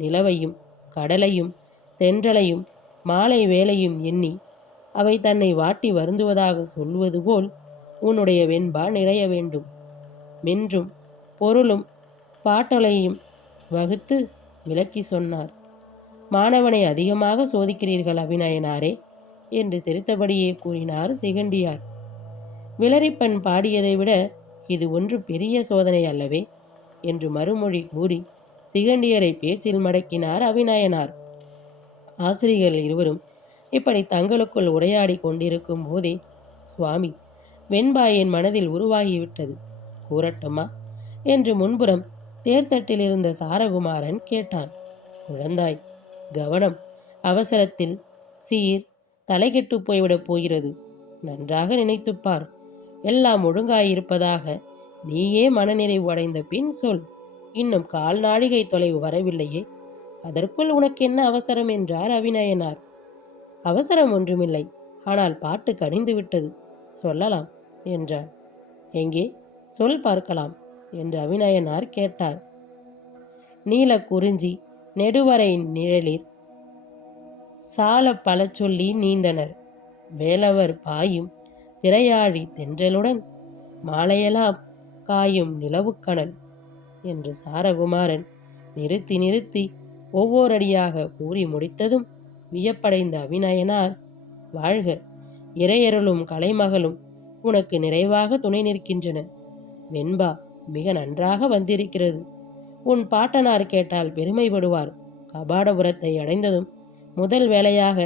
நிலவையும் கடலையும் தென்றலையும் மாலை வேளையும் எண்ணி அவை தன்னை வாட்டி வருந்துவதாக சொல்வது போல் உன்னுடைய வெண்பா நிறைய வேண்டும். மென்றும் பொருளும் பாட்டலையும் வகுத்து விளக்கி சொன்னார். மாணவனை அதிகமாக சோதிக்கிறீர்கள் அவிநயனாரே என்று சிரித்தபடியே கூறினார் சிகண்டியார். விளரிப்பன் பாடியதை விட இது ஒன்று பெரிய சோதனை அல்லவே என்று மறுமொழி கூறி சிகண்டியரை பேச்சில் மடக்கினார் அவிநயனார். ஆசிரியர்கள் இருவரும் இப்படி தங்களுக்குள் உரையாடி கொண்டிருக்கும் போதே சுவாமி, வெண்பா என் மனதில் உருவாகிவிட்டது, கூறட்டுமா என்று முன்புறம் தேர்தட்டில் இருந்த சாரகுமாரன் கேட்டான். குழந்தாய், கவனம். அவசரத்தில் சீர் தலைகெட்டு போய்விடப் போகிறது. நன்றாக நினைத்துப்பார். எல்லாம் ஒழுங்காயிருப்பதாக நீயே மனநிறைவு அடைந்த பின் சொல். இன்னும் 1/4 நாழிகை தொலைவு வரவில்லையே, அதற்குள் உனக்கு என்ன அவசரம் என்றார் அவிநயனார். அவசரம் ஒன்றுமில்லை, ஆனால் பாட்டு கனிந்து விட்டது, சொல்லலாம் என்றார். எங்கே சொல் பார்க்கலாம் என்று அவிநயனார் கேட்டார். நீல குறிஞ்சி நெடுவரை நிழலில் சால பல சொல்லி நீந்தனர். வேலவர் பாயும் திரையாழி தென்றலுடன் மாலையெல்லாம் காயும் நிலவுக்கணல் என்று சாரகுமாரன் நிறுத்தி நிறுத்தி ஒவ்வொரடியாக கூறி முடித்ததும் வியப்படைந்த அவிநயனார், வாழ்க, இறையருளும் கலைமகளும் உனக்கு நிறைவாக துணை நிற்கின்றன. வெண்பா மிக நன்றாக வந்திருக்கிறது. உன் பாட்டனார் கேட்டால் பெருமைப்படுவார். கபாடபுரத்தை அடைந்ததும் முதல் வேளையாக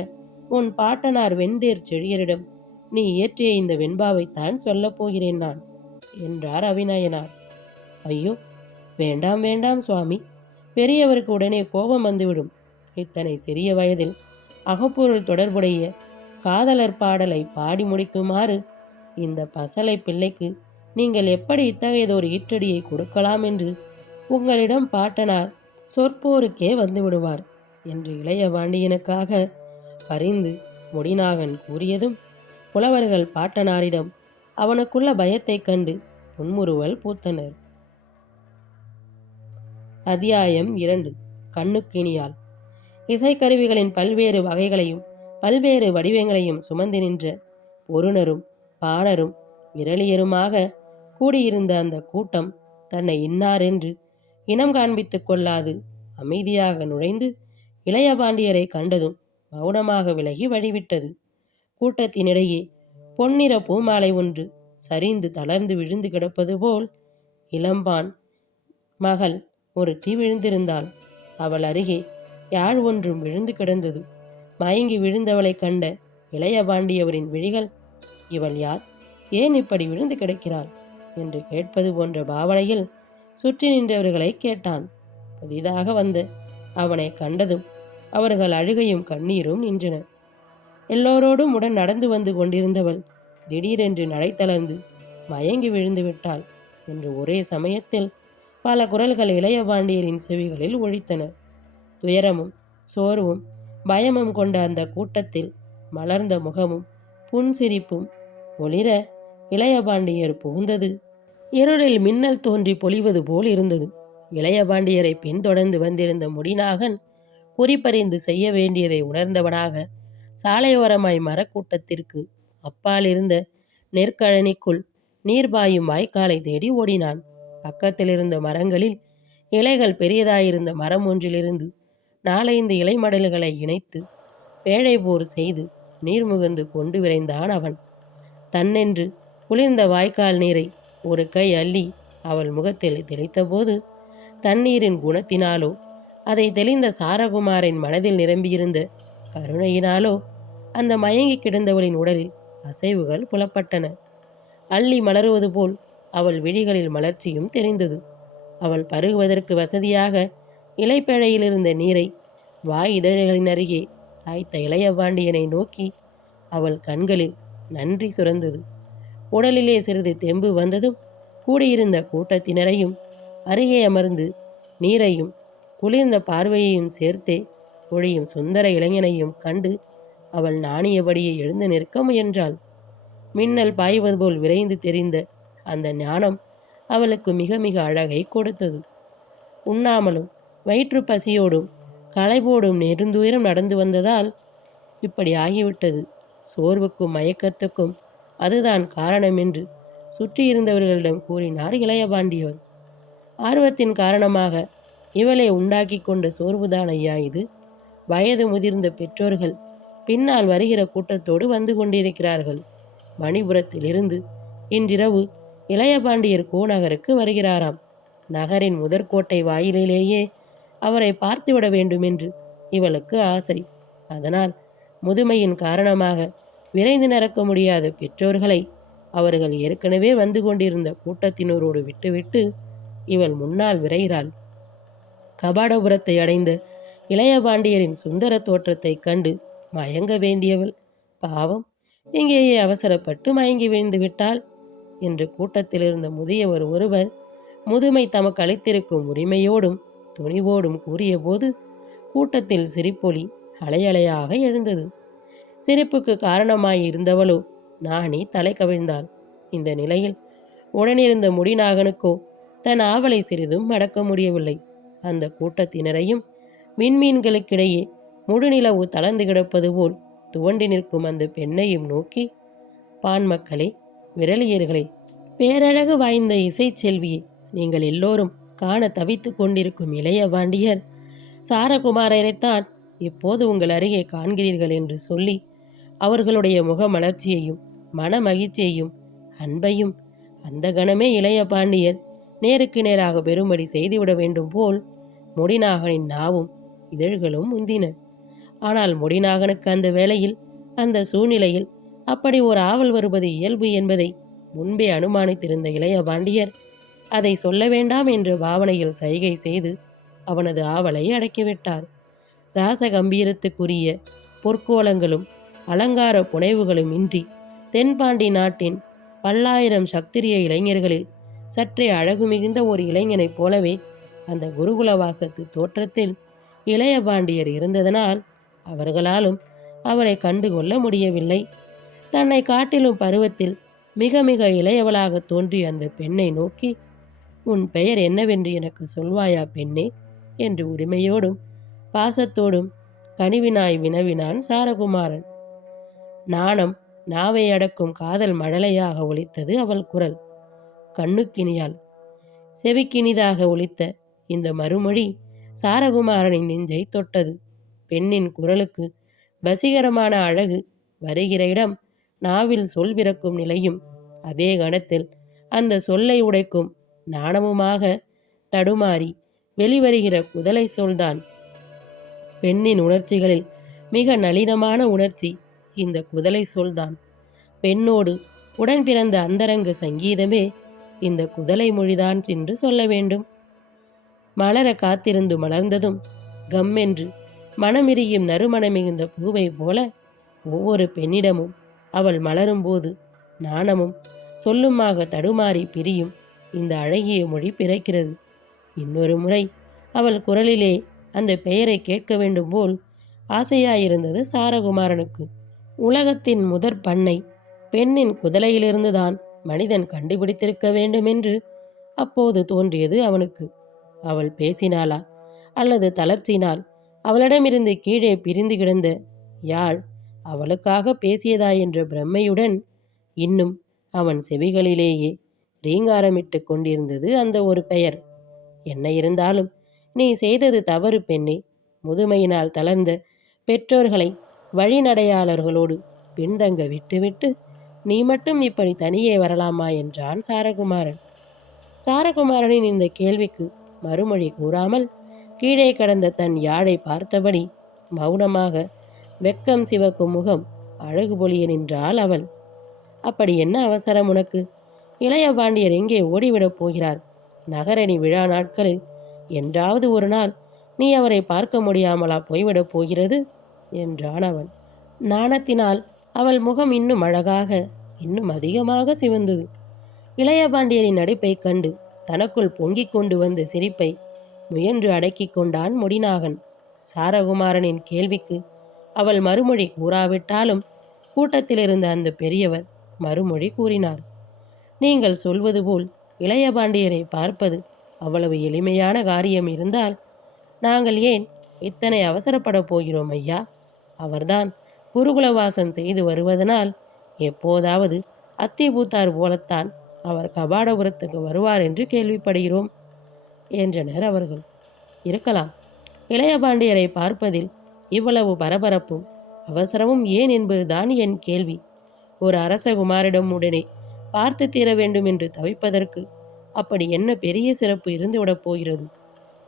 உன் பாட்டனார் வெண்தேர் செழியரிடம் நீ இயற்றிய இந்த வெண்பாவைத்தான் சொல்லப் போகிறேன் நான் என்றார் அவிநயனார். ஐயோ, வேண்டாம் வேண்டாம் சுவாமி, பெரியவருக்கு உடனே கோபம் வந்துவிடும். இத்தனை சிறிய வயதில் அகப்பொருள் தொடர்புடைய காதலர் பாடலை பாடி முடிக்குமாறு இந்த பசலை பிள்ளைக்கு நீங்கள் எப்படி இத்தகையதொரு ஈற்றடியை கொடுக்கலாம் என்று உங்களிடம் பாட்டனார் சொற்போருக்கே வந்து விடுவார் என்று இளைய பாண்டியனுக்காக பரிந்து முடிநாகன் கூறியதும் புலவர்கள் பாட்டனாரிடம் அவனுக்குள்ள பயத்தைக் கண்டு புன்முறுவல் பூத்தனர். அத்தியாயம் 2. கண்ணுக்கினியால். இசைக்கருவிகளின் பல்வேறு வகைகளையும் பல்வேறு வடிவங்களையும் சுமந்து நின்ற பொருணரும் பாணரும் விரலியருமாக கூடியிருந்த அந்த கூட்டம் தன்னை இன்னார் என்று இனம் காண்பித்து கொள்ளாது அமைதியாக நுழைந்து இளையபாண்டியரை கண்டதும் மௌனமாக விலகி வழிவிட்டது. கூட்டத்தினிடையே பொன்னிற பூமாலை ஒன்று சரிந்து தளர்ந்து விழுந்து கிடப்பது போல் இளம்பான் மகள் ஒரு தீ விழுந்திருந்தாள். அவள் அருகே யாழ் ஒன்றும் விழுந்து கிடந்தது. மயங்கி விழுந்தவளை கண்ட இளையபாண்டியவரின் விழிகள், இவள் யார், ஏன் இப்படி விழுந்து கிடக்கிறாள் என்று கேட்பது போன்ற பாவனையில் சுற்றி நின்றவர்களை கேட்டான். புதிதாக வந்த அவனை கண்டதும் அவர்கள் அழுகையும் கண்ணீரும் நின்றன. எல்லோரோடும் உடன் நடந்து வந்து கொண்டிருந்தவள் திடீரென்று நடை தளர்ந்து மயங்கி விழுந்து விட்டாள் என்று ஒரே சமயத்தில் பல குரல்கள் இளையபாண்டியரின் செவிகளில் ஒலித்தன. துயரமும் சோர்வும் பயமும் கொண்ட அந்த கூட்டத்தில் மலர்ந்த முகமும் புன்சிரிப்பும் ஒளிர இளையபாண்டியர் புகுந்தது இருளில் மின்னல் தோன்றி பொழிவது போல் இருந்தது. இளையபாண்டியரை பின்தொடர்ந்து வந்திருந்த முடிநாகன் குறிப்பறிந்து செய்ய வேண்டியதை உணர்ந்தவனாக சாலையோரமாய் மரக்கூட்டத்திற்கு அப்பால் இருந்த நெற்கழனிக்குள் நீர் பாயும் வாய்க்காலை தேடி ஓடினான். பக்கத்தில் இருந்த மரங்களில் இலைகள் பெரியதாயிருந்த மரம் ஒன்றிலிருந்து 4-5 இலைமடல்களை இணைத்து பேழை போர் செய்து நீர் முகந்து கொண்டு விரைந்தான் அவன். தன்னென்று குளிர்ந்த வாய்க்கால் நீரை ஒரு கை அள்ளி அவள் முகத்தில் தெளித்தபோது தண்ணீரின் குணத்தினாலோ அதை தெளிந்த சாரகுமாரின் மனதில் நிரம்பியிருந்த கருணையினாலோ அந்த மயங்கி கிடந்தவளின் உடலில் அசைவுகள் புலப்பட்டன. அள்ளி மலருவது போல் அவள் விழிகளில் மலர்ச்சியும் தெரிந்தது. அவள் பருகுவதற்கு வசதியாக இலைப்பேழையிலிருந்த நீரை வாய் இதழ்களின் அருகே சாய்த்த இளையபாண்டியனை நோக்கி அவள் கண்களில் நன்றி சுரந்தது. உடலிலே சிறிது தெம்பு வந்ததும் கூடியிருந்த கூட்டத்தினரையும் அருகே அமர்ந்து நீரையும் குளிர்ந்த பார்வையையும் சேர்த்தே ஒழியும் சுந்தர இளைஞனையும் கண்டு அவள் நாணியபடியே எழுந்து நிற்க முயன்றாள். மின்னல் பாய்வது போல் விரைந்து தெரிந்த அந்த ஞானம் அவளுக்கு மிக மிக அழகை கொடுத்தது. உண்ணாமலும் வயிற்று பசியோடும் களைபோடும் நெடுந்தூரம் நடந்து வந்ததால் இப்படி ஆகிவிட்டது. சோர்வுக்கும் மயக்கத்துக்கும் அதுதான் காரணம் என்று சுற்றியிருந்தவர்களிடம் கூறினார் இளையபாண்டியவர். ஆர்வத்தின் காரணமாக இவளை உண்டாக்கி கொண்ட சோர்வுதான் ஐயா இது. வயது முதிர்ந்த பெற்றோர்கள் பின்னால் வருகிற கூட்டத்தோடு வந்து கொண்டிருக்கிறார்கள். மணிபுரத்திலிருந்து இன்றிரவு இளையபாண்டியர் கோநகருக்கு வருகிறாராம். நகரின் முதற்கோட்டை வாயிலேயே அவரை பார்த்துவிட வேண்டுமென்று இவளுக்கு ஆசை. அதனால் முதுமையின் காரணமாக விரைந்து நடக்க முடியாத பெற்றோர்களை அவர்கள் ஏற்கனவே வந்து கொண்டிருந்த கூட்டத்தினரோடு விட்டுவிட்டு இவள் முன்னால் விரைகிறாள். கபாடபுரத்தை அடைந்த இளையபாண்டியரின் சுந்தர தோற்றத்தைக் கண்டு மயங்க வேண்டியவள் பாவம் இங்கேயே அவசரப்பட்டு மயங்கி விழுந்து விட்டாள் என்று கூட்டத்தில் இருந்த முதியவர் ஒருவர் முதுமை தமக்கு அளித்திருக்கும் உரிமையோடும் துணிவோடும் கூறியபோது கூட்டத்தில் சிரிப்பொலி அலையலையாக எழுந்தது. சிரிப்புக்கு காரணமாயிருந்தவளோ நாணி தலை கவிழ்ந்தாள். இந்த நிலையில் உடனிருந்த முடிநாகனுக்கோ தன் ஆவலை சிறிதும் அடக்க முடியவில்லை. அந்த கூட்டத்தினரையும் விண்மீன்களுக்கிடையே முழுநிலவு தளர்ந்து கிடப்பது போல் துவண்டி நிற்கும் அந்த பெண்ணையும் நோக்கி, பான் மக்களே, விரலியர்களே, பேரழகு வாய்ந்த இசைச்செல்வியே, நீங்கள் எல்லோரும் காண தவித்து கொண்டிருக்கும் இளைய பாண்டியர் சாரகுமாரரைத்தான் இப்போது உங்கள் அருகே காண்கிறீர்கள் என்று சொல்லி அவர்களுடைய முகமலர்ச்சியையும் மன மகிழ்ச்சியையும் அன்பையும் அந்த கணமே இளைய பாண்டியர் நேருக்கு நேராக பெறும்படி செய்துவிட வேண்டும் போல் முடிநாகனின் நாவும் இதழ்களும் முந்தின. ஆனால் முடிநாகனுக்கு அந்த வேளையில் அந்த சூழ்நிலையில் அப்படி ஒரு ஆவல் வருவது இயல்பு என்பதை முன்பே அனுமானித்திருந்த இளைய பாண்டியர் அதை சொல்ல வேண்டாம் என்ற பாவனையில் சைகை செய்து அவனது ஆவலை அடக்கிவிட்டார். ராசகம்பீரத்துக்குரிய பொற்கோலங்களும் அலங்கார புனைவுகளும் இன்றி தென்பாண்டி நாட்டின் பல்லாயிரம் சத்திரிய இளைஞர்களில் சற்றே அழகு மிகுந்த ஒரு இளைஞனைப் போலவே அந்த குருகுலவாசத்து தோற்றத்தில் இளைய பாண்டியர் இருந்ததனால் அவர்களாலும் அவரை கண்டுகொள்ள முடியவில்லை. தன்னை காட்டிலும் பருவத்தில் மிக மிக இளையவளாக தோன்றிய அந்த பெண்ணை நோக்கி, உன் பெயர் என்னவென்று எனக்கு சொல்வாயா பெண்ணே என்று உரிமையோடும் பாசத்தோடும் கனிவினாய் வினவினான் சாரகுமாரன். நாணம் நாவை அடக்கும் காதல் மழலையாக ஒலித்தது அவள் குரல். கண்ணுக்கினியால் செவிக்கினிதாக ஒலித்த இந்த மறுமொழி சாரகுமாரனின் நெஞ்சை தொட்டது. பெண்ணின் குரலுக்கு வசீகரமான அழகு வருகிற இடம் நாவில் சொல் பிறக்கும் நிலையும் அதே கணத்தில் அந்த சொல்லை உடைக்கும் நாணமுமாக தடுமாறி வெளிவருகிற குதலை சொல்தான். பெண்ணின் உணர்ச்சிகளில் மிக நளினமான உணர்ச்சி இந்த குதலை சொல்தான். பெண்ணோடு உடன் பிறந்த அந்தரங்க சங்கீதமே இந்த குதலை மொழிதான் என்று சொல்ல வேண்டும். மலர காத்திருந்து மலர்ந்ததும் கம்மென்று மனமிரியும் நறுமணம் மிகுந்த பூவை போல ஒவ்வொரு பெண்ணிடமும் அவள் மலரும்போது நாணமும் சொல்லுமாக தடுமாறி பிரியும் இந்த அழகிய மொழி பிறக்கிறது. இன்னொரு முறை அவள் குரலிலே அந்த பெயரை கேட்க வேண்டும் போல் ஆசையாயிருந்தது சாரகுமாரனுக்கு. உலகத்தின் முதற் பண்ணை பெண்ணின் குதலையிலிருந்துதான் மனிதன் கண்டுபிடித்திருக்க வேண்டுமென்று அப்போது தோன்றியது அவனுக்கு. அவள் பேசினாளா அல்லது தளர்ச்சினால் அவளிடமிருந்து கீழே பிரிந்து கிடந்த யாழ் அவளுக்காக பேசியதா என்ற பிரம்மையுடன் இன்னும் அவன் செவிகளிலேயே ரீங்காரமிட்டு கொண்டிருந்தது அந்த ஒரு பெயர். என்ன இருந்தாலும் நீ செய்தது தவறு பெண்ணே. முதுமையினால் தளர்ந்த பெற்றோர்களை வழிநடையாளர்களோடு பின்தங்க விட்டுவிட்டு நீ மட்டும் இப்படி தனியே வரலாமா என்றான் சாரகுமாரன். சாரகுமாரனின் இந்த கேள்விக்கு மறுமொழி கூறாமல் கீழே கடந்த தன் யாழை பார்த்தபடி மௌனமாக வெட்கம் சிவக்கும் முகம் அழகு பொலிய நின்றாள் அவள். அப்படி என்ன அவசரம் உனக்கு? இளைய பாண்டியர் எங்கே ஓடிவிடப் போகிறார்? நகரணி விழா நாட்களில் என்றாவது ஒரு நாள் நீ அவரை பார்க்க முடியாமலா போய்விடப் போகிறது என்றான் அவன். நாணத்தினால் அவள் முகம் இன்னும் அழகாக இன்னும் அதிகமாக சிவந்தது. இளைய பாண்டியரின் நடிப்பை கண்டு தனக்குள் பொங்கிக் கொண்டு வந்த சிரிப்பை முயன்று அடக்கி கொண்டான் முடிநாகன். சாரகுமாரனின் கேள்விக்கு அவள் மறுமொழி கூறாவிட்டாலும் கூட்டத்தில் இருந்த அந்த பெரியவர் மறுமொழி கூறினார். நீங்கள் சொல்வது போல் இளைய பாண்டியரை பார்ப்பது அவ்வளவு எளிமையான காரியம் இருந்தால் நாங்கள் ஏன் இத்தனை அவசரப்படப் போகிறோம் ஐயா? அவர்தான் குருகுலவாசம் செய்து வருவதனால் எப்போதாவது அத்திபூத்தார் போலத்தான் அவர் கபாடபுரத்துக்கு வருவார் என்று கேள்விப்படுகிறோம் என்றனர் அவர்கள். இருக்கலாம். இளைய பாண்டியரை பார்ப்பதில் இவ்வளவு பரபரப்பும் அவசரமும் ஏன் என்பதுதான் என் கேள்வி. ஒரு அரசகுமாரிடம் உடனே பார்த்து தீர வேண்டும் என்று தவிப்பதற்கு அப்படி என்ன பெரிய சிறப்பு இருந்துவிடப் போகிறது?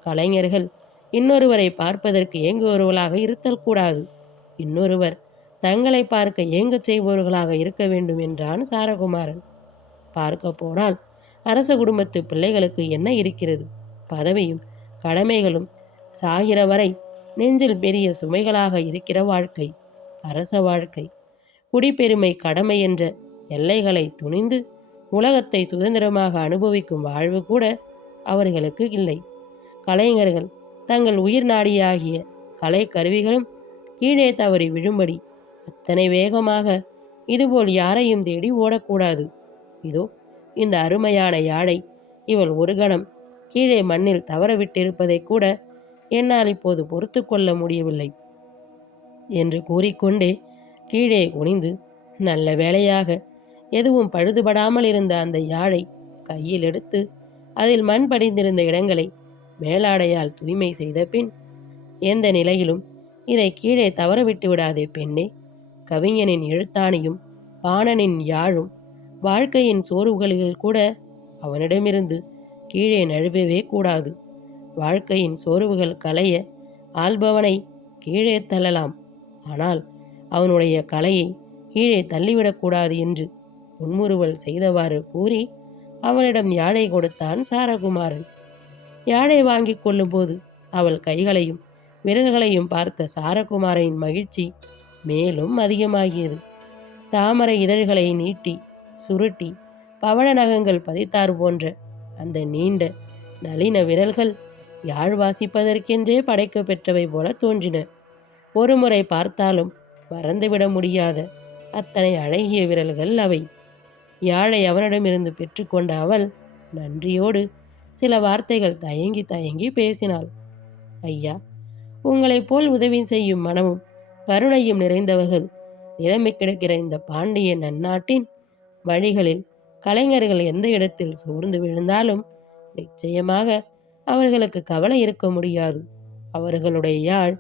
கலைஞர்கள் இன்னொருவரை பார்ப்பதற்கு ஏங்குபவர்களாக இருத்தல் கூடாது. இன்னொருவர் தங்களை பார்க்க ஏங்கச் செய்பவர்களாக இருக்க வேண்டும் என்றான் சாரகுமாரன். பார்க்க போனால் அரச குடும்பத்து பிள்ளைகளுக்கு என்ன இருக்கிறது? பதவியும் கடமைகளும் சாகிற வரை நெஞ்சில் பெரிய சுமைகளாக இருக்கிற வாழ்க்கை, அரச வாழ்க்கை, குடிப்பெருமை, கடமை என்ற எல்லைகளை துணிந்து உலகத்தை சுதந்திரமாக அனுபவிக்கும் வாழ்வு கூட அவர்களுக்கு இல்லை. கலைஞர்கள் தங்கள் உயிர் நாடியாகிய கலை கருவிகளும் கீழே தவறி விழும்படி அத்தனை வேகமாக இதுபோல் யாரையும் தேடி ஓடக்கூடாது. இதோ இந்த அருமையான யாழை இவள் ஒரு கணம் கீழே மண்ணில் தவறவிட்டிருப்பதை கூட என்னால் இப்போது பொறுத்து கொள்ள முடியவில்லை என்று கூறிக்கொண்டே கீழே குனிந்து நல்ல வேளையாக எதுவும் பழுதுபடாமல் இருந்த அந்த யாழை கையில் எடுத்து அதில் மண் படிந்திருந்த இடங்களை மேலாடையால் தூய்மை செய்த பின், எந்த நிலையிலும் இதை கீழே தவறவிட்டு விடாதே பெண்ணே. கவிஞனின் எழுத்தாணியும் பாணனின் யாழும் வாழ்க்கையின் சோர்வுகளில் கூட அவனிடமிருந்து கீழே நழுவவே கூடாது. வாழ்க்கையின் சோர்வுகள் களைய ஆள்பவனை கீழே தள்ளலாம், ஆனால் அவனுடைய கலையை கீழே தள்ளிவிடக்கூடாது என்று புன்முறுவல் செய்தவாறு கூறி அவளிடம் யாழை கொடுத்தான் சாரகுமாரன். யாழை வாங்கி கொள்ளும்போது அவள் கைகளையும் விரல்களையும் பார்த்த சாரகுமாரனின் மகிழ்ச்சி மேலும் அதிகமாகியது. தாமரை இதழ்களை நீட்டி சுருட்டி பவழ நகங்கள் பதித்தார் போன்ற அந்த நீண்ட நளின விரல்கள் யாழ் வாசிப்பதற்கென்றே படைக்க பெற்றவை போல தோன்றின. ஒரு முறை பார்த்தாலும் மறந்துவிட முடியாத அத்தனை அழகிய விரல்கள் அவை. யாழை அவனிடமிருந்து பெற்றுக்கொண்ட அவள் நன்றியோடு சில வார்த்தைகள் தயங்கி தயங்கி பேசினாள். ஐயா, உங்களைப் போல் உதவி செய்யும் மனமும் கருணையும் நிறைந்தவர்கள் நிரம்பி கிடக்கிற இந்த பாண்டிய நன்னாட்டின் வழிகளில் கலைஞர்கள் எந்த இடத்தில் சோர்ந்து விழுந்தாலும் நிச்சயமாக அவர்களுக்கு கவலை இருக்க முடியாது. அவர்களுடைய யாழ்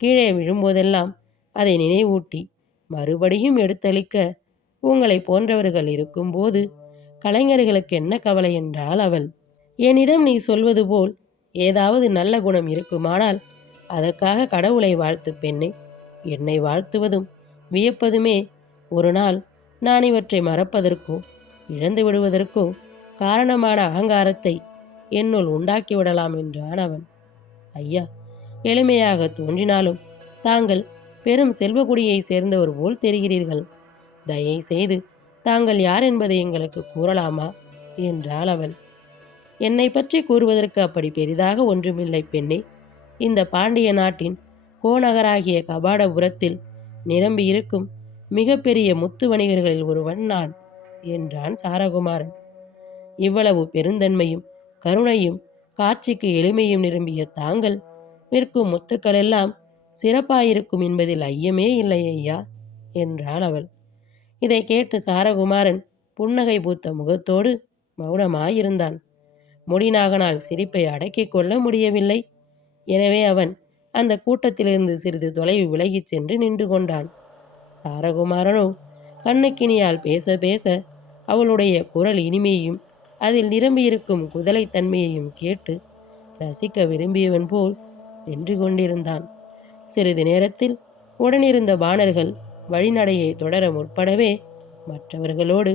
கீழே விழும்போதெல்லாம் அதை நினைவூட்டி மறுபடியும் எடுத்தளிக்க உங்களை போன்றவர்கள் இருக்கும்போது கலைஞர்களுக்கு என்ன கவலை என்றால் அவள். என்னிடம் நீ சொல்வது போல் ஏதாவது நல்ல குணம் இருக்குமானால் அதற்காக கடவுளை வாழ்த்து பெண்ணே. என்னை வாழ்த்துவதும் வியப்பதுமே ஒரு நாள் நான் இவற்றை மறப்பதற்கோ இழந்து விடுவதற்கோ காரணமான அகங்காரத்தை என்னுள் உண்டாக்கிவிடலாம் என்றான் அவன். ஐயா, எளிமையாக தோன்றினாலும் தாங்கள் பெரும் செல்வக்குடியை சேர்ந்தவர் போல் தெரிகிறீர்கள். தயை செய்து தாங்கள் யார் என்பதை எங்களுக்கு கூறலாமா என்றாள் அவள். என்னை பற்றி கூறுவதற்கு அப்படி பெரிதாக ஒன்றுமில்லை பெண்ணே. இந்த பாண்டிய நாட்டின் கோநகராகிய கபாடபுரத்தில் நிரம்பியிருக்கும் மிகப்பெரிய முத்து வணிகர்களில் ஒருவன் நான் என்றான் சாரகுமாரன். இவ்வளவு பெருந்தன்மையும் கருணையும் காட்சிக்கு எளிமையும் நிரம்பிய தாங்கள் விற்கும் முத்துக்கள் எல்லாம் சிறப்பாயிருக்கும் என்பதில் ஐயமே இல்லை ஐயா என்றாள் அவள். இதை கேட்டு சாரகுமாரன் புன்னகை பூத்த முகத்தோடு மௌனமாயிருந்தான். முடிநாகனால் சிரிப்பை அடக்கிக் கொள்ள முடியவில்லை. எனவே அவன் அந்த கூட்டத்திலிருந்து சிறிது தொலைவு விலகிச் சென்று நின்று கொண்டான். சாரகுமாரனோ கண்ணுக்கினியால் பேச பேச அவளுடைய குரல் இனிமையையும் அதில் நிரம்பியிருக்கும் குதலைத்தன்மையையும் கேட்டு ரசிக்க விரும்பியவன் போல் நின்று கொண்டிருந்தான். சிறிது நேரத்தில் உடனிருந்த பாணர்கள் வழிநடையை தொடர முற்படவே மற்றவர்களோடு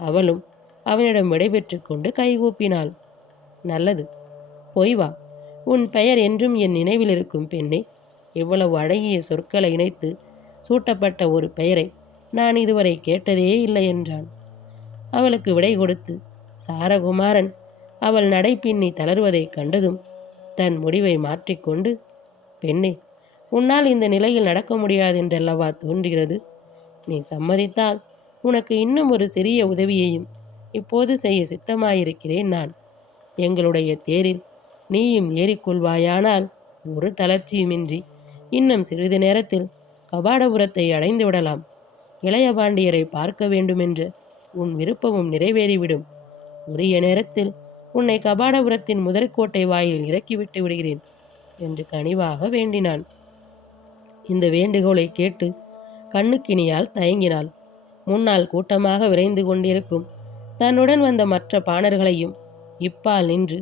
அவளும் அவனிடம் விடைபெற்று கொண்டு கைகூப்பினாள். நல்லது, போய் வா. உன் பெயர் என்றும் என் நினைவில் இருக்கும் பெண்ணே. இவ்வளவு அழகிய சொற்களை இணைத்து சூட்டப்பட்ட ஒரு பெயரை நான் இதுவரை கேட்டதே இல்லை என்றான். அவளுக்கு விடை கொடுத்து சாரகுமாரன் அவள் நடை பின்னி தளர்வதைக் கண்டதும் தன் முடிவை மாற்றிக்கொண்டு, பெண்ணே, உன்னால் இந்த நிலையில் நடக்க முடியாதென்றல்லவா தோன்றுகிறது. நீ சம்மதித்தால் உனக்கு இன்னும் ஒரு சிறிய உதவியையும் இப்போது செய்ய சித்தமாயிருக்கிறேன் நான். எங்களுடைய தேரில் நீயும் ஏறிக்கொள்வாயானால் ஒரு தளர்ச்சியுமின்றி இன்னும் சிறிது நேரத்தில் கபாடபுரத்தை அடைந்து விடலாம். இளைய பாண்டியரை பார்க்க வேண்டுமென்ற உன் விருப்பமும் நிறைவேறிவிடும். உரிய நேரத்தில் உன்னை கபாடபுரத்தின் முதற்கோட்டை வாயிலில் இறக்கிவிட்டு விடுகிறேன் என்று கனிவாக வேண்டினான். இந்த வேண்டுகோளை கேட்டு கண்ணுக்கினியால் தயங்கினாள். முன்னால் கூட்டமாக விரைந்து கொண்டிருக்கும் தன்னுடன் வந்த மற்ற பாணர்களையும் இப்பால் நின்று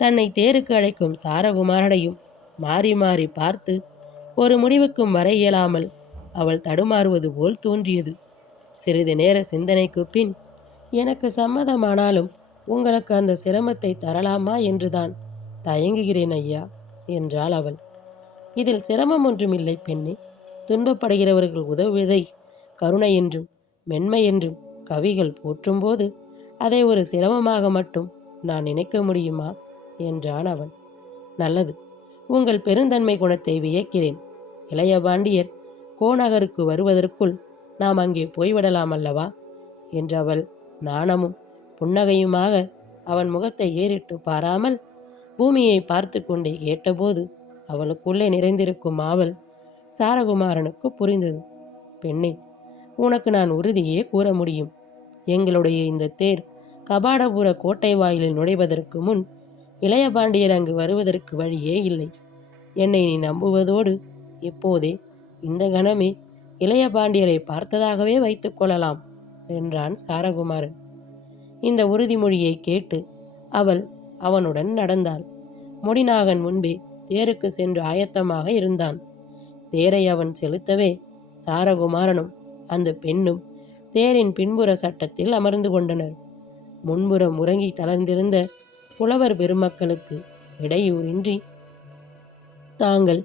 தன்னை தேருக்கு அழைக்கும் சாரகுமாரனையும் மாறி மாறி பார்த்து ஒரு முடிவுக்கும் வர இயலாமல் அவள் தடுமாறுவது போல் தோன்றியது. சிறிது நேர சிந்தனைக்கு பின், எனக்கு சம்மதமானாலும் உங்களுக்கு அந்த சிரமத்தை தரலாமா என்றுதான் தயங்குகிறேன் ஐயா என்றாள் அவள். இதில் சிரமம் ஒன்றுமில்லை பெண்ணே. துன்பப்படுகிறவர்கள் உதவுவதை கருணை என்றும் மென்மை என்றும் கவிகள் போற்றும்போது அதை ஒரு சிரமமாக மட்டும் நான் நினைக்க முடியுமா என்றான் அவன். நல்லது, உங்கள் பெருந்தன்மை குணத்தை வியக்கிறேன். இளைய பாண்டியர் கோநகருக்கு வருவதற்குள் நாம் அங்கே போய்விடலாம் அல்லவா என்றவள் நாணமும் புன்னகையுமாக அவன் முகத்தை ஏறிட்டு பாராமல் பூமியை பார்த்து கொண்டே கேட்டபோது அவளுக்குள்ளே நிறைந்திருக்கும் ஆவல் சாரகுமாரனுக்கு புரிந்தது. பெண்ணே, உனக்கு நான் உறுதியே கூற முடியும். எங்களுடைய இந்த தேர் கபாடபுர கோட்டை வாயிலில் நுழைவதற்கு முன் இளைய பாண்டியர் அங்கு வருவதற்கு வழியே இல்லை. என்னை நீ நம்புவதோடு இப்போதே இந்த கணமே இளைய பாண்டியரை பார்த்ததாகவே வைத்துக் கொள்ளலாம் என்றான் சாரகுமாரன். இந்த உறுதிமொழியை கேட்டு அவள் அவனுடன் நடந்தாள். முடிநாகன் முன்பே தேருக்கு சென்று ஆயத்தமாக இருந்தான். தேரை அவன் செலுத்தவே சாரகுமாரனும் அந்த பெண்ணும் தேரின் பின்புற சட்டத்தில் அமர்ந்து கொண்டனர். முன்புறம் உறங்கி தளர்ந்திருந்த புலவர் பெருமக்களுக்கு இடையூறின்றி தாங்கள்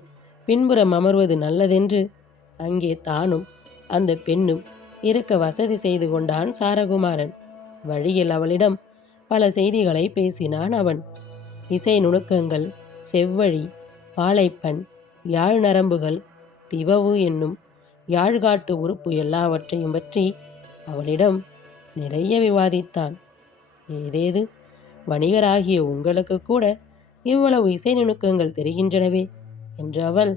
பின்புறம் அமர்வது நல்லதென்று அங்கே தானும் அந்த பெண்ணும் இருக்க வசதி செய்து கொண்டான் சாரகுமாரன். வழியில் அவளிடம் பல செய்திகளை பேசினான் அவன். இசை நுணுக்கங்கள், செவ்வழி, பாலைப்பண், யாழ் நரம்புகள், திவவு என்னும் யாழ்காட்டு உறுப்பு எல்லாவற்றையும் பற்றி அவளிடம் நிறைய விவாதித்தான். ஏதேது, வணிகராகிய உங்களுக்கு கூட இவ்வளவு இசை நுணுக்கங்கள் தெரிகின்றனவே என்று அவள்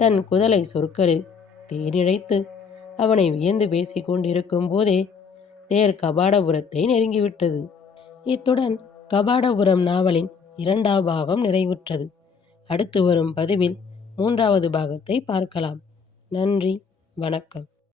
தன் குதலை சொற்களில் தேனிழைத்து அவனை வியந்து பேசி கொண்டிருக்கும் போதே தேர் கபாடபுரத்தை நெருங்கிவிட்டது. இத்துடன் கபாடபுரம் நாவலின் 2ஆம் பாகம் நிறைவுற்றது. அடுத்து வரும் பதிவில் 3வது பாகத்தை பார்க்கலாம். நன்றி, வணக்கம்.